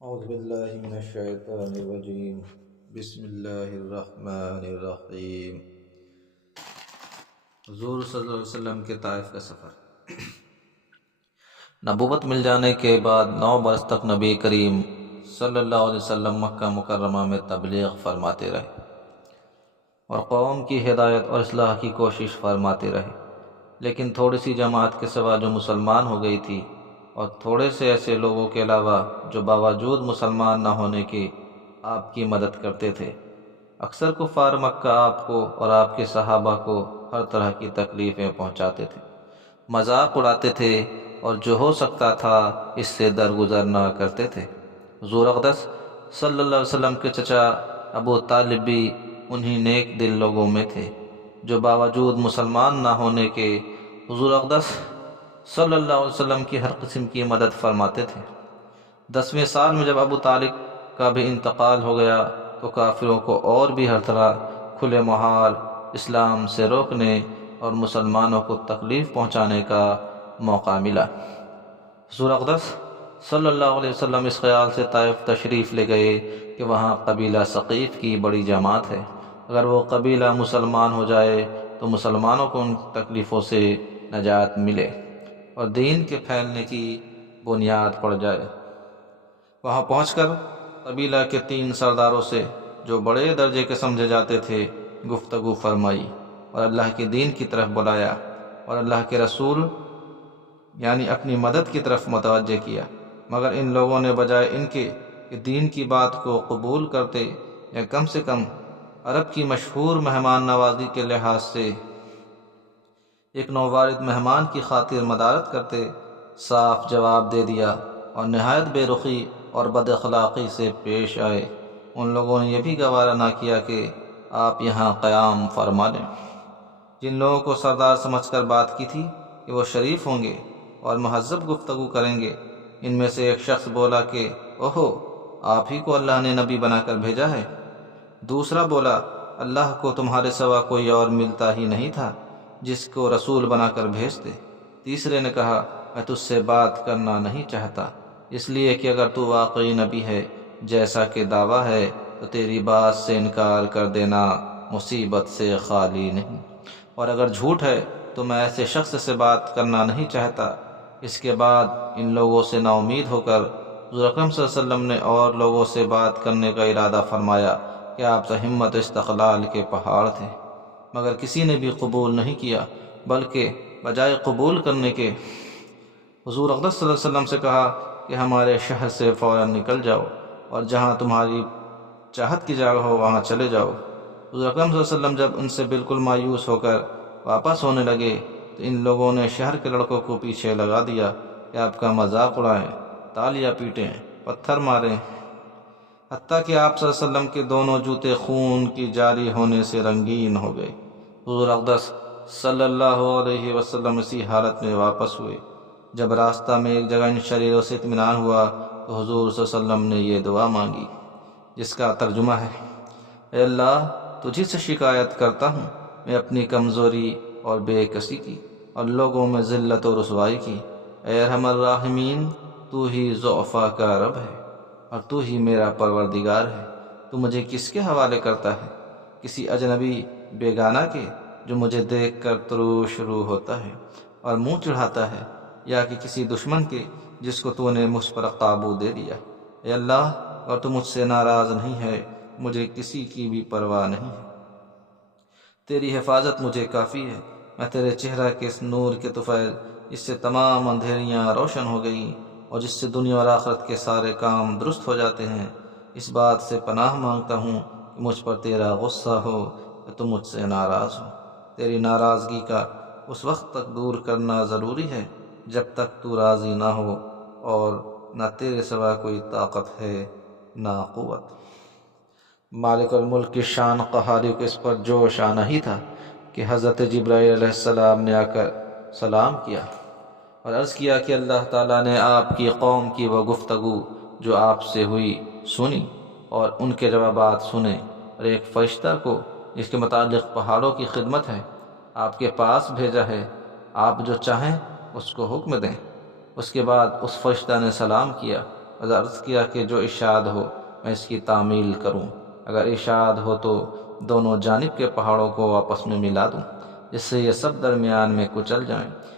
اعوذ باللہ من الشیطان الرجیم بسم اللہ الرحمن الرحیم۔ حضور صلی اللہ علیہ وسلم کے طائف کا سفر۔ نبوت مل جانے کے بعد 9 برس تک نبی کریم صلی اللہ علیہ وسلم مکہ مکرمہ میں تبلیغ فرماتے رہے اور قوم کی ہدایت اور اصلاح کی کوشش فرماتے رہے، لیکن تھوڑی سی جماعت کے سوا جو مسلمان ہو گئی تھی اور تھوڑے سے ایسے لوگوں کے علاوہ جو باوجود مسلمان نہ ہونے کے آپ کی مدد کرتے تھے۔ اکثر کفار مکہ آپ کو اور آپ کے صحابہ کو ہر طرح کی تکلیفیں پہنچاتے تھے، مذاق اڑاتے تھے اور جو ہو سکتا تھا اس سے درگزر نہ کرتے تھے۔ حضور اقدس صلی اللہ علیہ وسلم کے چچا ابو طالب بھی انہی نیک دل لوگوں میں تھے جو باوجود مسلمان نہ ہونے کے حضور اقدس صلی اللہ علیہ وسلم کی ہر قسم کی مدد فرماتے تھے۔ 10ویں سال میں جب ابو طالب کا بھی انتقال ہو گیا تو کافروں کو اور بھی ہر طرح کھلے محال اسلام سے روکنے اور مسلمانوں کو تکلیف پہنچانے کا موقع ملا۔ حضور اقدس صلی اللہ علیہ وسلم اس خیال سے طائف تشریف لے گئے کہ وہاں قبیلہ ثقیف کی بڑی جماعت ہے، اگر وہ قبیلہ مسلمان ہو جائے تو مسلمانوں کو ان تکلیفوں سے نجات ملے اور دین کے پھیلنے کی بنیاد پڑ جائے۔ وہاں پہنچ کر قبیلہ کے 3 سرداروں سے جو بڑے درجے کے سمجھے جاتے تھے گفتگو فرمائی اور اللہ کے دین کی طرف بلایا اور اللہ کے رسول یعنی اپنی مدد کی طرف متوجہ کیا، مگر ان لوگوں نے بجائے ان کے کہ دین کی بات کو قبول کرتے یا کم سے کم عرب کی مشہور مہمان نوازی کے لحاظ سے ایک نووارد مہمان کی خاطر مدارت کرتے، صاف جواب دے دیا اور نہایت بے رخی اور بد اخلاقی سے پیش آئے۔ ان لوگوں نے یہ بھی گوارا نہ کیا کہ آپ یہاں قیام فرما لیں۔ جن لوگوں کو سردار سمجھ کر بات کی تھی کہ وہ شریف ہوں گے اور مہذب گفتگو کریں گے، ان میں سے ایک شخص بولا کہ اوہو، آپ ہی کو اللہ نے نبی بنا کر بھیجا ہے۔ دوسرا بولا، اللہ کو تمہارے سوا کوئی اور ملتا ہی نہیں تھا جس کو رسول بنا کر بھیجتے۔ تیسرے نے کہا، میں تجھ سے بات کرنا نہیں چاہتا، اس لیے کہ اگر تو واقعی نبی ہے جیسا کہ دعویٰ ہے تو تیری بات سے انکار کر دینا مصیبت سے خالی نہیں، اور اگر جھوٹ ہے تو میں ایسے شخص سے بات کرنا نہیں چاہتا۔ اس کے بعد ان لوگوں سے نا امید ہو کر حضور اکرم صلی اللہ علیہ وسلم نے اور لوگوں سے بات کرنے کا ارادہ فرمایا کہ آپ تو ہمت و استقلال کے پہاڑ تھے، مگر کسی نے بھی قبول نہیں کیا، بلکہ بجائے قبول کرنے کے حضور اقدس صلی اللہ علیہ وسلم سے کہا کہ ہمارے شہر سے فوراً نکل جاؤ اور جہاں تمہاری چاہت کی جگہ ہو وہاں چلے جاؤ۔ حضور اکرم صلی اللہ علیہ وسلم جب ان سے بالکل مایوس ہو کر واپس ہونے لگے تو ان لوگوں نے شہر کے لڑکوں کو پیچھے لگا دیا کہ آپ کا مذاق اڑائیں، تالیاں پیٹیں، پتھر ماریں، حتیٰ کہ آپ صلی اللہ علیہ وسلم کے دونوں جوتے خون کی جاری ہونے سے رنگین ہو گئے۔ حضور اقدس صلی اللہ علیہ وسلم اسی حالت میں واپس ہوئے۔ جب راستہ میں ایک جگہ ان شریروں سے اطمینان ہوا تو حضور صلی اللہ علیہ وسلم نے یہ دعا مانگی جس کا ترجمہ ہے، اے اللہ، تجھی سے شکایت کرتا ہوں میں اپنی کمزوری اور بے کسی کی اور لوگوں میں ذلت و رسوائی کی۔ اے ارحم الراحمین، تو ہی ضعفاء کا رب ہے اور تو ہی میرا پروردگار ہے۔ تو مجھے کس کے حوالے کرتا ہے؟ کسی اجنبی بیگانہ کے جو مجھے دیکھ کر تروش روح ہوتا ہے اور منہ چڑھاتا ہے، یا کہ کسی دشمن کے جس کو تو نے مجھ پر قابو دے دیا؟ اے اللہ، اور تو مجھ سے ناراض نہیں ہے، مجھے کسی کی بھی پرواہ نہیں ہے، تیری حفاظت مجھے کافی ہے۔ میں تیرے چہرہ کے اس نور کے طفیل جس سے تمام اندھیریاں روشن ہو گئیں اور جس سے دنیا اور آخرت کے سارے کام درست ہو جاتے ہیں، اس بات سے پناہ مانگتا ہوں کہ مجھ پر تیرا غصہ ہو کہ تو مجھ سے ناراض ہو۔ تیری ناراضگی کا اس وقت تک دور کرنا ضروری ہے جب تک تو راضی نہ ہو، اور نہ تیرے سوا کوئی طاقت ہے نہ قوت۔ مالک الملک کی شان قہاری کو اس پر جوش آنا ہی تھا کہ حضرت جبرائیل علیہ السلام نے آ کر سلام کیا اور عرض کیا کہ اللہ تعالیٰ نے آپ کی قوم کی وہ گفتگو جو آپ سے ہوئی سنی اور ان کے جوابات سنے، اور ایک فرشتہ کو جس کے متعلق پہاڑوں کی خدمت ہے آپ کے پاس بھیجا ہے، آپ جو چاہیں اس کو حکم دیں۔ اس کے بعد اس فرشتہ نے سلام کیا عرض کیا کہ جو ارشاد ہو میں اس کی تعمیل کروں، اگر ارشاد ہو تو دونوں جانب کے پہاڑوں کو آپس میں ملا دوں جس سے یہ سب درمیان میں کچل جائیں۔